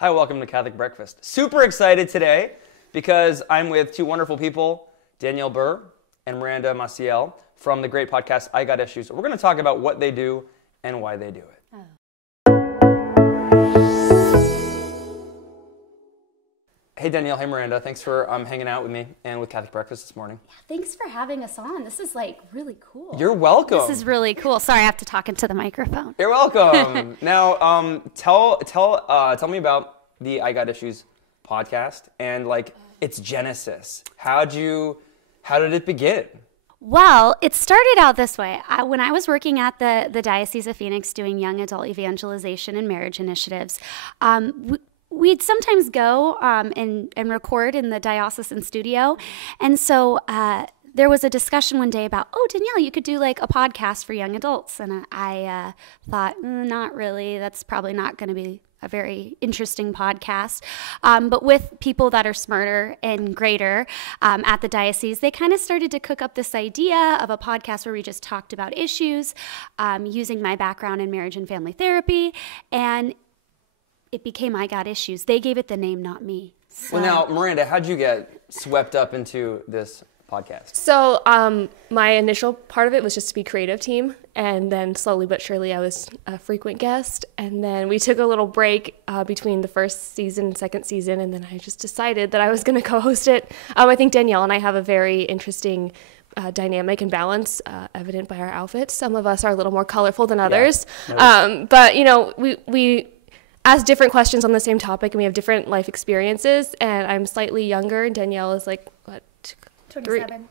Hi, welcome to Catholic Breakfast. Super excited today because I'm with two wonderful people, Danielle Burr and Miranda Maciel from the great podcast I Got Issues. We're going to talk about what they do and why they do it. Oh. Hey Danielle, hey Miranda, thanks for hanging out with me and with Catholic Breakfast this morning. Yeah, thanks for having us on. This is like really cool. You're welcome. This is really cool. Sorry, I have to talk into the microphone. You're welcome. Now, tell me about the I Got Issues podcast and like its genesis. How did it begin? Well, it started out this way. When I was working at the Diocese of Phoenix doing young adult evangelization and marriage initiatives, we'd sometimes go and record in the diocesan studio. And so there was a discussion one day about, Danielle, you could do like a podcast for young adults. And I thought, not really. That's probably not going to be a very interesting podcast. But with people that are smarter and greater at the diocese, they kind of started to cook up this idea of a podcast where we just talked about issues using my background in marriage and family therapy. And it became I Got Issues. They gave it the name, not me. So. Well, now, Miranda, how'd you get swept up into this podcast? So my initial part of it was just to be creative team, and then slowly but surely I was a frequent guest, and then we took a little break between the first season and second season, and then I just decided that I was going to co-host it. I think Danielle and I have a very interesting dynamic and balance, evident by our outfits. Some of us are a little more colorful than others, but we ask different questions on the same topic, and we have different life experiences, and I'm slightly younger, and Danielle is like, what? 27.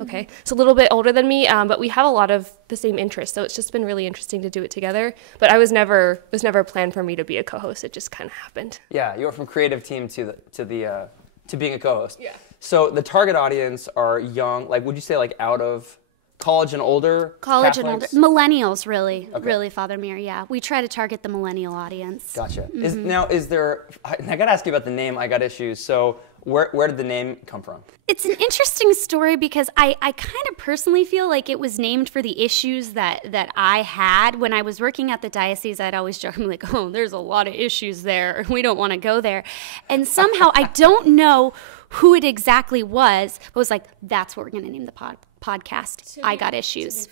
Okay. Mm-hmm. So a little bit older than me, but we have a lot of the same interests, so it's just been really interesting to do it together. But it was never a plan for me to be a co-host. It just kind of happened. Yeah, you went from creative team to being a co-host. Yeah. So the target audience are young, like would you say like out of college and older? College Catholics? and older. Millennials really, Father Muir, yeah. We try to target the millennial audience. Gotcha. Mm-hmm. I got to ask you about the name I Got Issues. So where did the name come from? It's an interesting story because I kind of personally feel like it was named for the issues that I had. When I was working at the diocese, I'd always joke, I'm like, there's a lot of issues there. We don't want to go there. And somehow, I don't know who it exactly was, but it was like, that's what we're going to name the podcast, I Got Issues.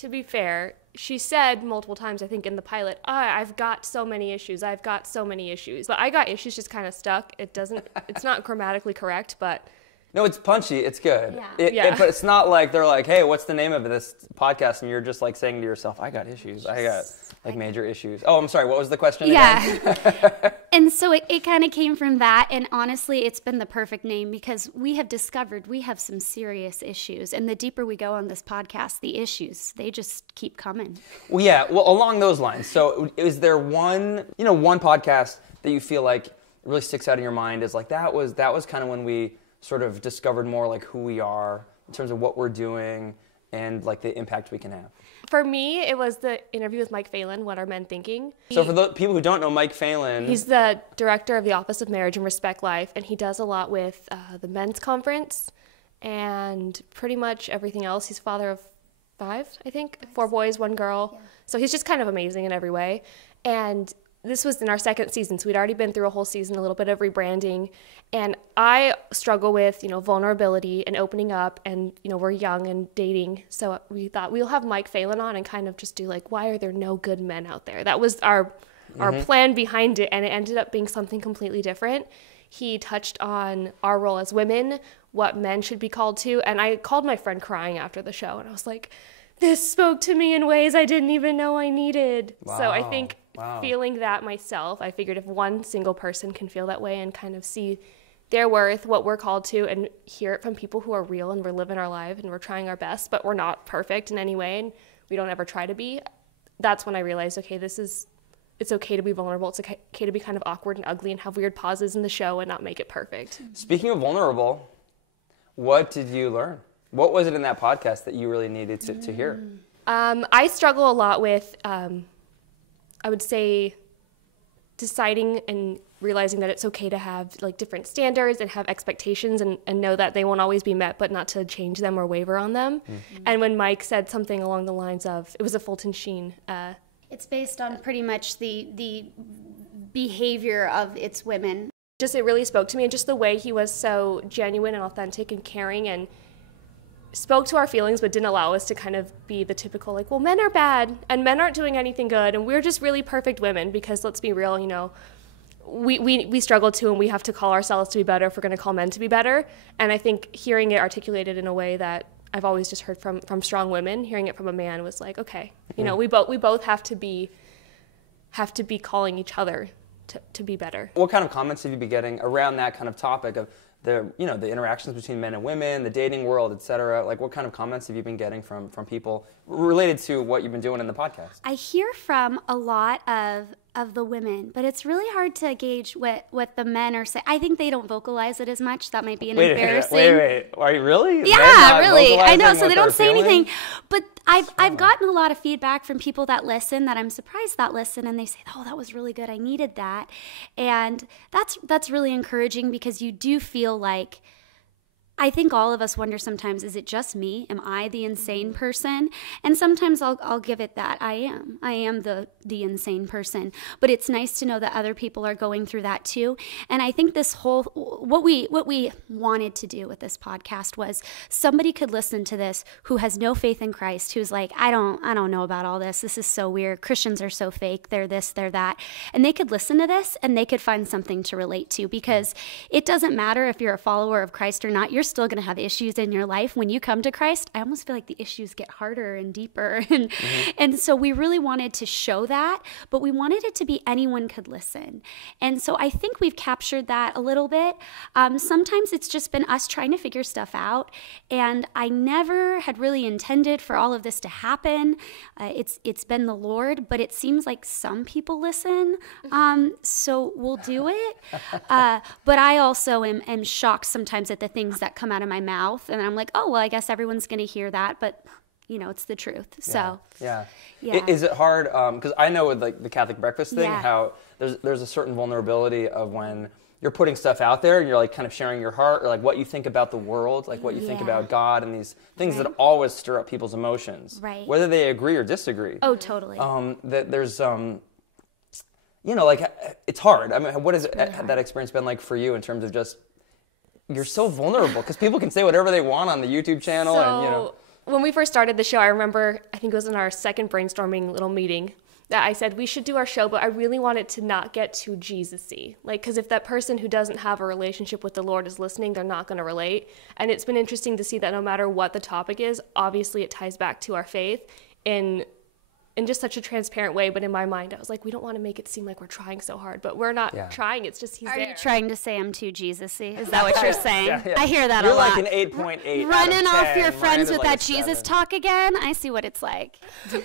To be fair, she said multiple times, I think in the pilot, I've got so many issues. But I Got Issues just kind of stuck. It's not grammatically correct, but. No, it's punchy. It's good. Yeah. But it's not like they're like, hey, what's the name of this podcast? And you're just like saying to yourself, I got issues. I got like major issues. Oh, I'm sorry. What was the question again? Yeah. And so it kind of came from that. And honestly, it's been the perfect name because we have discovered we have some serious issues. And the deeper we go on this podcast, the issues, they just keep coming. Well, yeah. Well, along those lines. So is there one podcast that you feel like really sticks out in your mind is like, that was kind of when we sort of discovered more like who we are in terms of what we're doing and like the impact we can have? For me, it was the interview with Mike Phelan, What Are Men Thinking? So for the people who don't know Mike Phelan... He's the director of the Office of Marriage and Respect Life, and he does a lot with the men's conference and pretty much everything else. He's father of 5, I think, 4 boys, 1 girl. Yeah. So he's just kind of amazing in every way. And this was in our second season, so we'd already been through a whole season, a little bit of rebranding. And I struggle with, vulnerability and opening up, and, we're young and dating. So we thought we'll have Mike Phelan on and kind of just do like, why are there no good men out there? That was our plan behind it, and it ended up being something completely different. He touched on our role as women, what men should be called to. And I called my friend crying after the show, and I was like, this spoke to me in ways I didn't even know I needed. Wow. So I think feeling that myself, I figured if one single person can feel that way and kind of see their worth, what we're called to, and hear it from people who are real and we're living our life and we're trying our best, but we're not perfect in any way and we don't ever try to be, that's when I realized, okay, it's okay to be vulnerable. It's okay to be kind of awkward and ugly and have weird pauses in the show and not make it perfect. Speaking of vulnerable, what did you learn? What was it in that podcast that you really needed to hear? I struggle a lot with, I would say, deciding and realizing that it's okay to have like different standards and have expectations and know that they won't always be met, but not to change them or waver on them. Mm-hmm. And when Mike said something along the lines of, it was a Fulton Sheen. It's based on pretty much the behavior of its women. Just it really spoke to me, and just the way he was so genuine and authentic and caring and spoke to our feelings but didn't allow us to kind of be the typical like, well, men are bad and men aren't doing anything good and we're just really perfect women, because let's be real, you know, we struggle too, and we have to call ourselves to be better if we're going to call men to be better. And I think hearing it articulated in a way that I've always just heard from strong women, hearing it from a man was like, okay, you know, we both have to be calling each other to be better. What kind of comments have you been getting around that kind of topic of the interactions between men and women, the dating world, et cetera? Like, what kind of comments have you been getting from people related to what you've been doing in the podcast? I hear from a lot of the women, but it's really hard to gauge what the men are saying. I think they don't vocalize it as much. That might be embarrassing. Wait. Are you really? Yeah, really. I know. So they don't say anything. But I've gotten a lot of feedback from people that listen that I'm surprised that listen, and they say, "Oh, that was really good. I needed that," and that's really encouraging, because you do feel like, I think all of us wonder sometimes, is it just me? Am I the insane person? And sometimes I'll give it that. I am the insane person. But it's nice to know that other people are going through that too. And I think this whole, what we wanted to do with this podcast was somebody could listen to this who has no faith in Christ, who's like, I don't know about all this. This is so weird. Christians are so fake. They're this, they're that. And they could listen to this and they could find something to relate to, because it doesn't matter if you're a follower of Christ or not. You're still going to have issues in your life. When you come to Christ, I almost feel like the issues get harder and deeper. And so we really wanted to show that, but we wanted it to be anyone could listen. And so I think we've captured that a little bit. Sometimes it's just been us trying to figure stuff out. And I never had really intended for all of this to happen. It's been the Lord, but it seems like some people listen. So we'll do it. But I also am shocked sometimes at the things that come out of my mouth, and I'm like, oh, well, I guess everyone's going to hear that, but you know, it's the truth. So yeah. Is it hard, because I know with like the Catholic breakfast thing, how there's a certain vulnerability of when you're putting stuff out there and you're like kind of sharing your heart, or like what you think about the world, like what you think about God, and these things that always stir up people's emotions, whether they agree or disagree. Oh, totally. That there's like, it's hard. I mean, what has that experience been like for you in terms of just, you're so vulnerable, because people can say whatever they want on the YouTube channel. And when we first started the show, I remember, I think it was in our second brainstorming little meeting, that I said we should do our show, but I really want it to not get too Jesus-y. Like, because if that person who doesn't have a relationship with the Lord is listening, they're not going to relate. And it's been interesting to see that no matter what the topic is, obviously it ties back to our faith in just such a transparent way. But in my mind, I was like, we don't want to make it seem like we're trying so hard, but we're not trying. It's just he's there. Are you trying to say I'm too Jesus-y? Is that what you're saying? I hear that you're a lot. You're like an 8.8 Running off your friends with like that Jesus talk again? I see what it's like.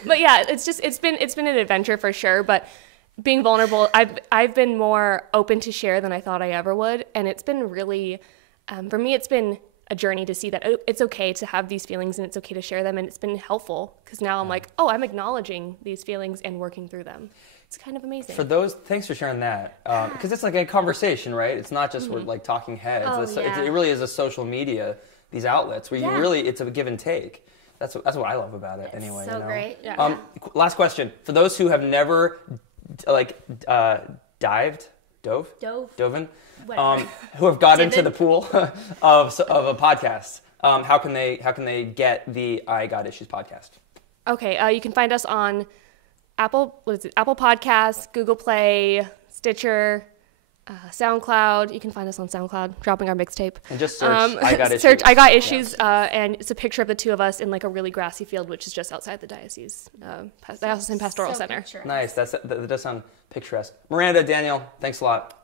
But yeah, it's been an adventure for sure. But being vulnerable, I've been more open to share than I thought I ever would. And it's been really, for me, it's been a journey to see that it's okay to have these feelings and it's okay to share them, and it's been helpful, because now I'm like, oh, I'm acknowledging these feelings and working through them. It's kind of amazing. Thanks for sharing that, because it's like a conversation, right? It's not just we're like talking heads. It really is a social media, these outlets where you really, it's a give and take. That's what I love about it. Anyway, so great. Last question for those who have never dove in, who have got into the pool of a podcast. How can they get the I Got Issues podcast? Okay, you can find us on Apple Podcasts, Google Play, Stitcher, SoundCloud. You can find us on SoundCloud, dropping our mixtape. And just search I Got Issues. Search I Got Issues, and it's a picture of the two of us in like a really grassy field, which is just outside the diocese, the Diocesan Pastoral Center. Picturesque. Nice. That does sound picturesque. Miranda, Danielle, thanks a lot.